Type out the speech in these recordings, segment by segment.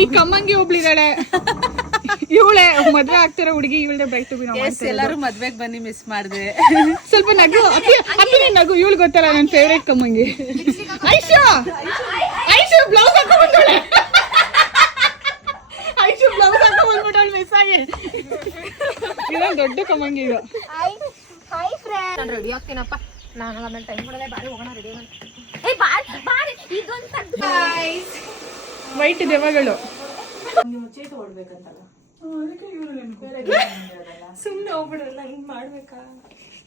ಈ ಕಮ್ಮಂಗಿ ಒಬ್ಳಿದಾಳೆ, ಇವಳೆ ಮದ್ವೆ ಆಗ್ತಿರೋ ಹುಡುಗಿ, ಇವಳೆ ಬ್ರೈಟ್ ಟು ಬಿ. ಎಲ್ಲರೂ ಮದ್ವೆಗ್ ಬನ್ನಿ, ಮಿಸ್ ಮಾಡಿದೆ. ಸ್ವಲ್ಪ ನಗು, ಅಪ್ಪಿ ನಗು. ಇವಳು ಗೊತ್ತಲ್ಲ ನನ್ನ ಫೇವ್ರೇಟ್ ಕಮ್ಮಂಗಿ. ಐಶು ಬ್ಲೌಸ್ ಹಾಕೊಂಡ್ಬಿಟ್ಟಳೆ, ಐಶು ಬ್ಲೌಸ್ ಹಾಕೊಂಡ್ಬಿಟ್ಟಳು ಮಿಸ್ ಆಗಿ. ಇದೊಂದು ದೊಡ್ಡ ಕಮ್ಮಂಗಿ ಇದು. ನಾನು ರೆಡಿ ಆಗ್ತೀನಪ್ಪ, ನಾನು ಆಮೇಲೆ ಟೈಮ್ ಕೊಡೋದೇ. ಬಾರಿ ಹೋಗೋಣ, ರೆಡಿ ಆಗೋಣ. ವೈಟ್ ದೆವ್ವಗಳು ಸುಮ್ನೆ ಹೋಗ್ಬಿಡಲ್ಲ, ಹಿಂಗ್ ಮಾಡ್ಬೇಕಾ?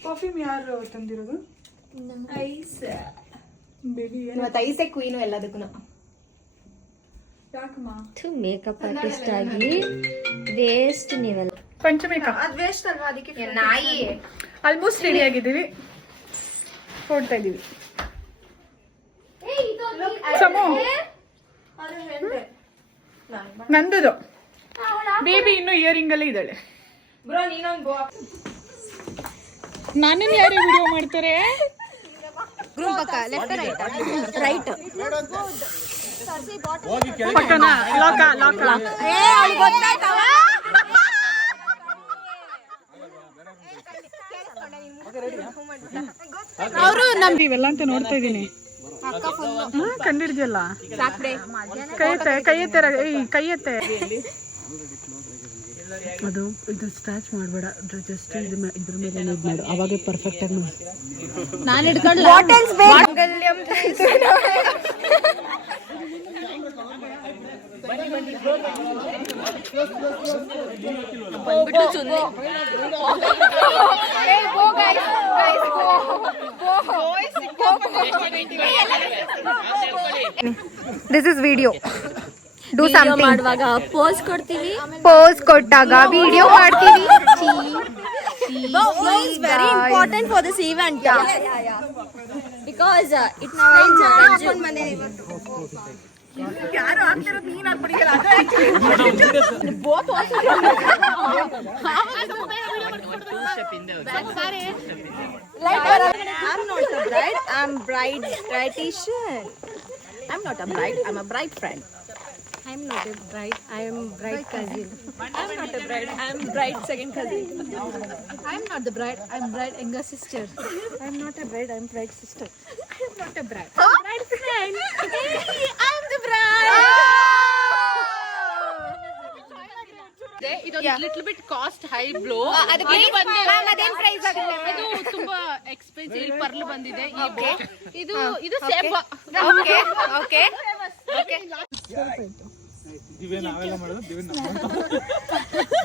ಪರ್ಫ್ಯೂಮ್ ಯಾರು ತಂದಿರೋದು? ಐಸ್ ಬೇಬಿ ಇವತ್ತು ಐಸೆ ಕ್ವೀನು ಎಲ್ಲದಕ್ಕೂ. ಮೇಕಪ್ ಆರ್ಟಿಸ್ಟ್ ಆಗಿ ವೇಸ್ಟ್ ನೀವೆಲ್ಲ. ಪಂಚಮೇಕ ಅದು ವೇಸ್ಟ್ ಅಲ್ವಾ? ಅದಕ್ಕೆ ನಾಯಿ. ಆಲ್ಮೋಸ್ಟ್ ರೆಡಿ ಆಗಿದ್ದೀವಿ, ಹೊಡ್ತಾ ಇದೀವಿ. ನಂದು ಬೇಬಿ ಇನ್ನು ಇಯರಿಂಗ್ ಅಲ್ಲೇ ಇದ್ದಾಳೆ. ನಾನೇನು ಯಾರು ವಿಡಿಯೋ ಮಾಡ್ತಾರೆ? ರೈಟ್ ಪಕ್ಕನಾ? ಲಾಕ ಲಾಕ ಅವರು ನಮ್ಗೆ ಇವೆಲ್ಲ ಅಂತ ನೋಡ್ತಾ ಇದ್ದೀನಿ. ಕಂಡಿಡ್ದಿಯಲ್ಲ, ಕೈ ಎತ್ತೆ. ಅದು ಇದು ಸ್ಕ್ರಾಚ್ ಮಾಡಬೇಡ, ಜಸ್ಟ್ ಇದ್ರ ಮೇಲೆ ಇದು ಮಾಡು, ಅವಾಗ ಪರ್ಫೆಕ್ಟ್ ಆಗಿ ಮಾಡು. ನಾನು ಹಿಡ್ಕೊಂಡು this is video. Do something ಮಾಡುವಾಗ ಪೋಸ್ ಕೊಡ್ತೀವಿ, ಪೋಸ್ ಕೊಟ್ಟಾಗ ವಿಡಿಯೋ ಮಾಡ್ತೀವಿ. is very important for this event. Because it's ಯಾರು ಆಗ್ತಿರೋದು ನೀನ್ ಆಗ್ಬಿಡಿಯಲ್ಲ. I'm not a bride, I'm bride-ition. I'm not a bride, I'm a bride friend. I'm not a bride, I am bride cousin. I'm not a bride, I'm bride second cousin. I'm not the bride, I'm bride younger sister. I'm not a bride, I'm bride sister. I'm not a bride, I'm bride friend. Hey, I'm the bride. ಇದೊಂದು little bit cost high blow. ಅದಕ್ಕೆ ಅದೇನ್ price ಆಗುತ್ತೆ? ಅದು ತುಂಬಾ expensive. ಇಲ್ಲಿ pearl ಬಂದಿದೆ. ಇದು ಇದು ಸೇಬ್. Okay okay okay.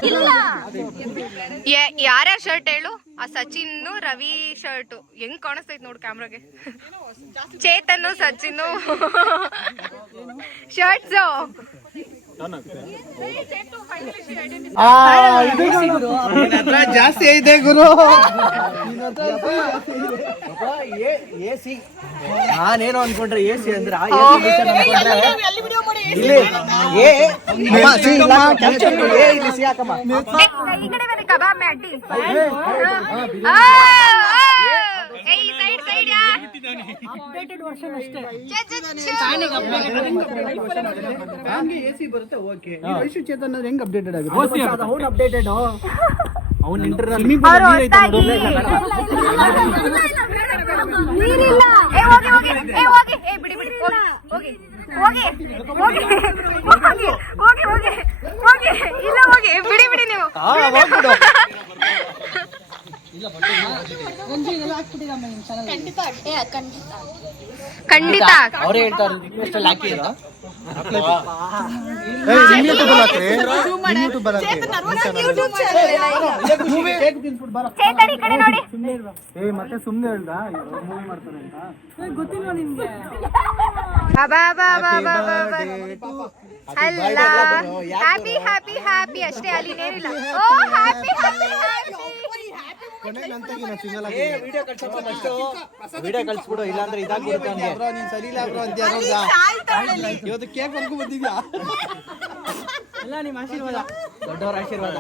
ಇಲ್ಲ ಯಾರ್ಯಾರ ಶರ್ಟ್ ಹೇಳು? ಆ ಸಚಿನ್ ರವಿ ಶರ್ಟ್ ಹೆಂಗ್ ಕಾಣಿಸ್ತೈತ್ ನೋಡು ಕ್ಯಾಮ್ರಾಗೆ. ಚೇತನ್ ಸಚಿನ್ ಶರ್ಟ್ಸ್. ಜಾಸ್ತಿ ಐತೆ ಗುರು. ನಾನೇನೋ ಅನ್ಕೊಂಡ್ರೆ ಎಸಿ ಅಂದ್ರೆ ಎಸಿ ಬರುತ್ತೆ. ಓಕೆ, ವೈಶು ಚೇತನ್ ಹೆಂಗ್ ಅಪ್ಡೇಟೆಡ್ ಆಗುತ್ತೆ? ಅವ್ನು ಅಪ್ಡೇಟೆಡ್, ಅವ್ನು ಇಂಟರ್ನಲ್ ಬಿಡಿ ಬಿಡಿ ನೀವು. ಖಂಡಿತ ಅವರೇ ಹೇಳ್ತಾರೆ. ಮತ್ತೆ ಸುಮ್ನೆ ಹೇಳ್ದ ಮೂವಿ ಮಾಡ್ತಾರೆ ಅಂತ ಗೊತ್ತಿಲ್ಲ ನಿಮ್ಗೆ. ಅಲ್ಲ ಹ್ಯಾಪಿ ಹ್ಯಾಪಿ ಹ್ಯಾಪಿ ಅಷ್ಟೇ, ಅಲ್ಲಿ ಏನಿಲ್ಲ. ಓ ಹ್ಯಾಪಿ ಹ್ಯಾಪಿ ವಿಡಿಯೋ ಕಳ್ಸ್ಬಿಡು, ಇಲ್ಲಾಂದ್ರೆ ಇದಾಗ್ಬಿಡುತ್ತೆ. ಇವತ್ತು ಕೇಕ್ ವರ್ಗೂ ಬಂದಿದ್ಯಾ? ಎಲ್ಲ ನಿಮ್ಮ ಆಶೀರ್ವಾದ, ದೊಡ್ಡವರ ಆಶೀರ್ವಾದ.